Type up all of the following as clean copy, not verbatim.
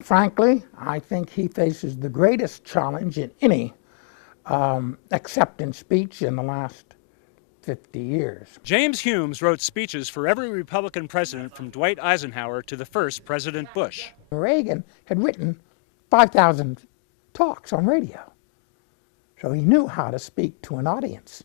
Frankly, I think he faces the greatest challenge in any acceptance speech in the last 50 years. James Humes wrote speeches for every Republican president from Dwight Eisenhower to the first President Bush. Reagan had written 5,000 talks on radio, so he knew how to speak to an audience,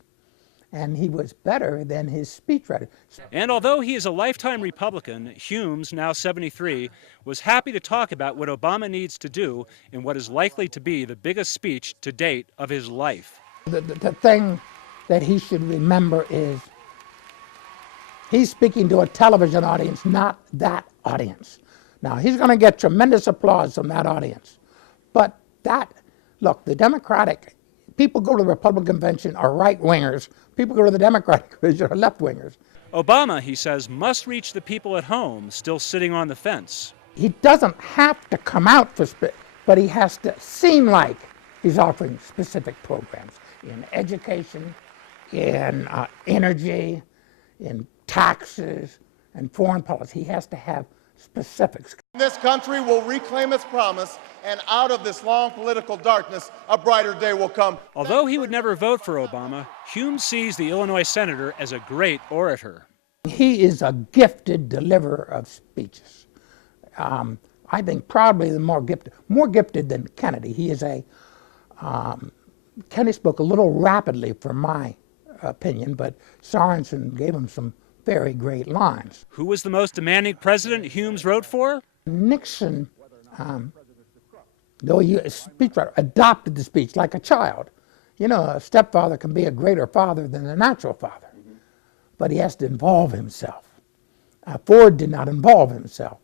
and he was better than his speechwriter. And although he is a lifetime Republican, Humes, now 73, was happy to talk about what Obama needs to do in what is likely to be the biggest speech to date of his life. The thing that he should remember is he's speaking to a television audience, not that audience. Now, he's going to get tremendous applause from that audience. But look, the Democratic, people go to the Republican convention are right-wingers. People go to the Democratic convention are left-wingers. Obama, he says, must reach the people at home still sitting on the fence. He doesn't have to come out but he has to seem like he's offering specific programs in education, in energy, in taxes, and foreign policy. He has to have specifics. This country will reclaim its promise, and out of this long political darkness, a brighter day will come. Although he would never vote for Obama, Humes sees the Illinois senator as a great orator. He is a gifted deliverer of speeches. I think probably the more gifted than Kennedy. He is Kennedy spoke a little rapidly for my opinion, but Sorensen gave him some very great lines. Who was the most demanding president Humes wrote for? Nixon, though he speechwriter, adopted the speech like a child. You know, a stepfather can be a greater father than a natural father, but he has to involve himself. Ford did not involve himself.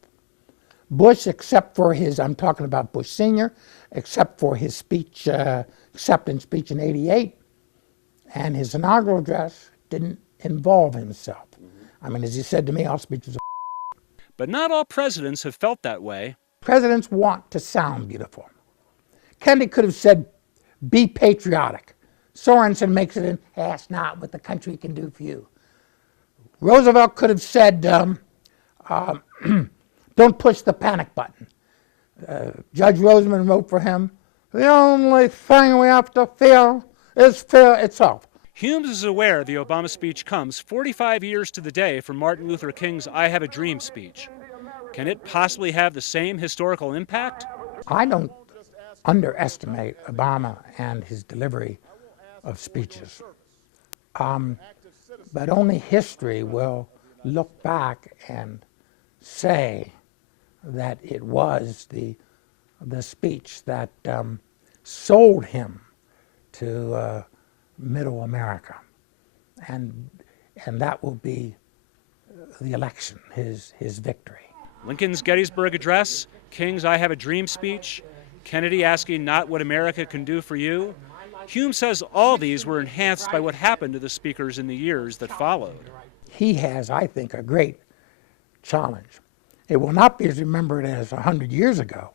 Bush, except for his, I'm talking about Bush Sr., except for his speech, acceptance speech in '88, and his inaugural address, didn't involve himself. I mean, as he said to me, all speeches are. But not all presidents have felt that way. Presidents want to sound beautiful. Kennedy could have said, be patriotic. Sorensen makes it in, ask not what the country can do for you. Roosevelt could have said, don't push the panic button. Judge Roseman wrote for him, the only thing we have to fear is fear itself. Humes is aware the Obama speech comes 45 years to the day from Martin Luther King's I Have a Dream speech. Can it possibly have the same historical impact? I don't underestimate Obama and his delivery of speeches. But only history will look back and say that it was the speech that sold him to middle America, and that will be the election, his victory. Lincoln's Gettysburg Address, King's I Have a Dream speech, Kennedy asking not what America can do for you. Hume says all these were enhanced by what happened to the speakers in the years that followed. He has, I think, a great challenge. It will not be as remembered as 100 years ago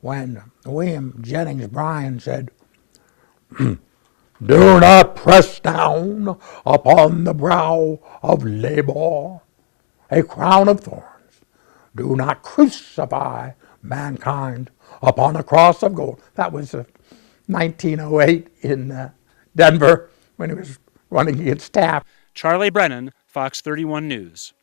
when William Jennings Bryan said, do not press down upon the brow of labor a crown of thorns. Do not crucify mankind upon a cross of gold. That was 1908 in Denver when he was running against Taft. Charlie Brennan, Fox 31 News.